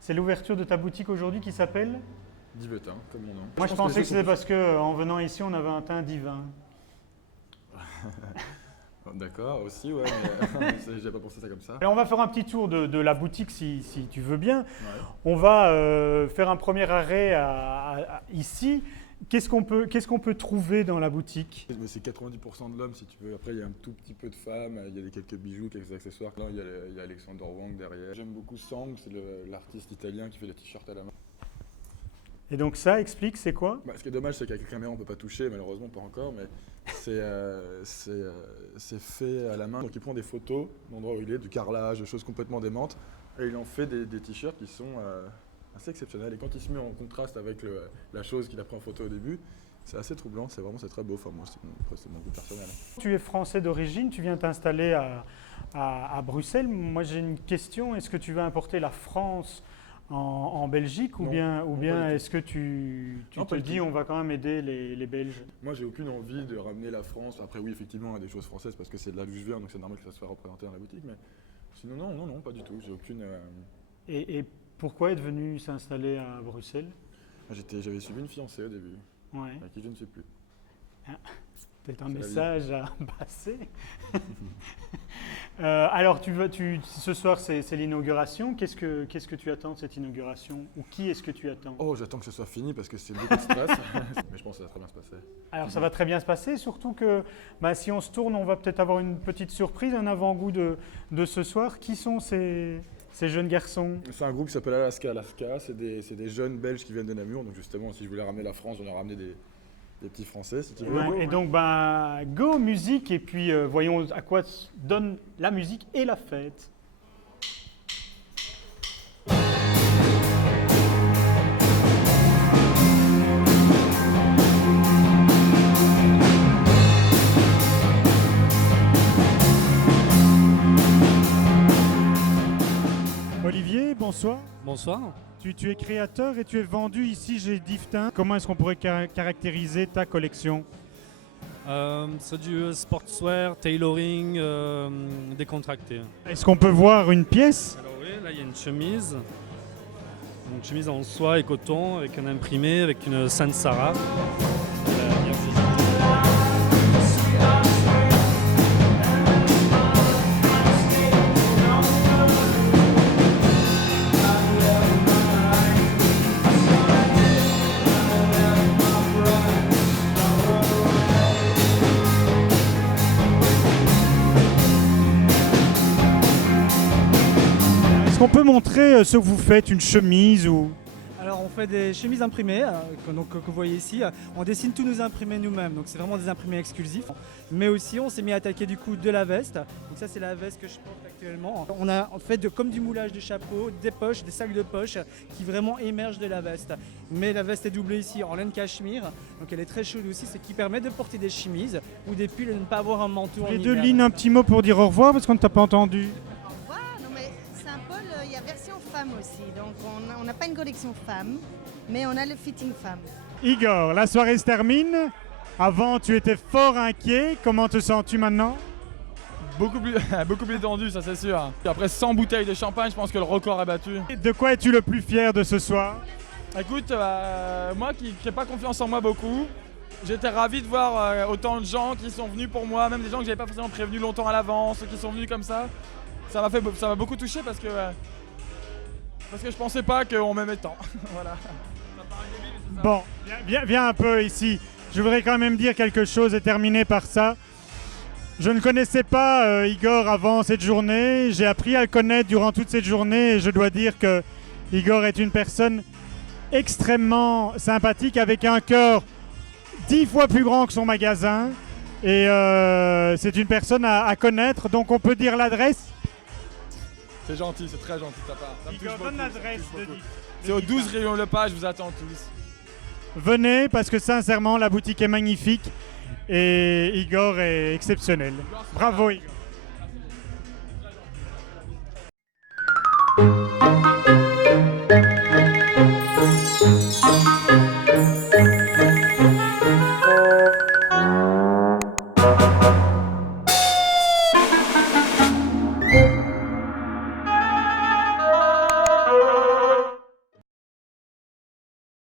C'est l'ouverture de ta boutique aujourd'hui qui s'appelle? Divetin, comme mon nom. Moi, je pensais que c'était parce qu'en venant ici, on avait un teint divin. D'accord, aussi, ouais, mais j'ai pas pensé ça comme ça. Alors, on va faire un petit tour de la boutique si tu veux bien. Ouais. On va faire un premier arrêt ici. Qu'est-ce qu'on peut trouver dans la boutique? Mais c'est 90% de l'homme, si tu veux. Après, il y a un tout petit peu de femmes, il y a quelques bijoux, quelques accessoires. Là, il y a Alexander Wang derrière. J'aime beaucoup Sang, c'est l'artiste italien qui fait des t-shirts à la main. Et donc ça, explique, c'est quoi? Ce qui est dommage, c'est qu'avec la caméra, on ne peut pas toucher, malheureusement, pas encore, mais c'est fait à la main. Donc il prend des photos d'endroits où il est, du carrelage, de choses complètement démentes, et il en fait des t-shirts qui sont assez exceptionnels. Et quand il se met en contraste avec la chose qu'il a pris en photo au début, c'est assez troublant, c'est très beau. Enfin, moi, c'est mon goût personnel. Tu es français d'origine, tu viens t'installer à Bruxelles. Moi, j'ai une question. Est-ce que tu vas importer la France en Belgique ou bien est-ce que tu te dis on va quand même aider les Belges? Moi, j'ai aucune envie de ramener la France. Après, oui, effectivement, il y a des choses françaises parce que c'est de là d'où je viens, donc c'est normal que ça soit représenté dans la boutique. Mais sinon, non, pas du tout. J'ai aucune. Et pourquoi être venu s'installer à Bruxelles? J'avais suivi une fiancée au début, Ouais. avec qui je ne suis plus. Peut-être un message à passer. Alors, ce soir, c'est l'inauguration. Qu'est-ce que tu attends de cette inauguration? Ou qui est-ce que tu attends? Oh, j'attends que ce soit fini parce que c'est beaucoup de stress. Mais je pense que ça va très bien se passer. Alors, ça va très bien se passer, surtout que si on se tourne, on va peut-être avoir une petite surprise, un avant-goût de ce soir. Qui sont ces jeunes garçons? C'est un groupe qui s'appelle Alaska. C'est des jeunes Belges qui viennent de Namur. Donc justement, si je voulais ramener la France, j'en aurais ramené des petits Français, si tu veux. Ouais, et donc, go musique, et puis voyons à quoi donne la musique et la fête. Olivier, bonsoir. Bonsoir. Tu es créateur et tu es vendu ici chez Divetin. Comment est-ce qu'on pourrait caractériser ta collection? C'est du sportswear, tailoring, décontracté. Est-ce qu'on peut voir une pièce? Alors oui, là il y a une chemise en soie et coton avec un imprimé, avec une Sans Sarah. Est-ce qu'on peut montrer ce que vous faites, une chemise ou... Alors on fait des chemises imprimées, que vous voyez ici. On dessine tous nos imprimés nous-mêmes, donc c'est vraiment des imprimés exclusifs. Mais aussi on s'est mis à attaquer du coup de la veste. Donc ça c'est la veste que je porte actuellement. On a fait comme du moulage de chapeau, des poches, des sacs de poche qui vraiment émergent de la veste. Mais la veste est doublée ici en laine cachemire, donc elle est très chaude aussi, ce qui permet de porter des chemises ou des pulls et de ne pas avoir un manteau en Les deux hiver. lignes, un petit mot pour dire au revoir parce qu'on ne t'a pas entendu. Au revoir. Non mais Saint-Paul, il y a version femme aussi. Donc on n'a pas une collection femme, mais on a le fitting femme. Igor, la soirée se termine. Avant, tu étais fort inquiet. Comment te sens-tu maintenant? Beaucoup plus tendu, ça c'est sûr. Après 100 bouteilles de champagne, je pense que le record est battu. De quoi es-tu le plus fier de ce soir? Écoute, moi qui n'ai pas confiance en moi beaucoup, j'étais ravi de voir autant de gens qui sont venus pour moi, même des gens que j'avais pas forcément prévenu longtemps à l'avance, qui sont venus comme ça. Ça m'a beaucoup touché parce que je pensais pas qu'on m'aimait tant. Voilà. Bon, viens un peu ici. Je voudrais quand même dire quelque chose et terminer par ça. Je ne connaissais pas Igor avant cette journée. J'ai appris à le connaître durant toute cette journée et je dois dire que Igor est une personne extrêmement sympathique avec un cœur 10 fois plus grand que son magasin. Et c'est une personne à connaître. Donc on peut dire l'adresse. C'est gentil, c'est très gentil de ta part. Ça me touche Igor, donne beaucoup, ça me l'adresse touche de beaucoup. Div- C'est au 12 Rayon Lepage, je vous attends tous. Venez parce que sincèrement la boutique est magnifique et Igor est exceptionnel. Bravo Igor.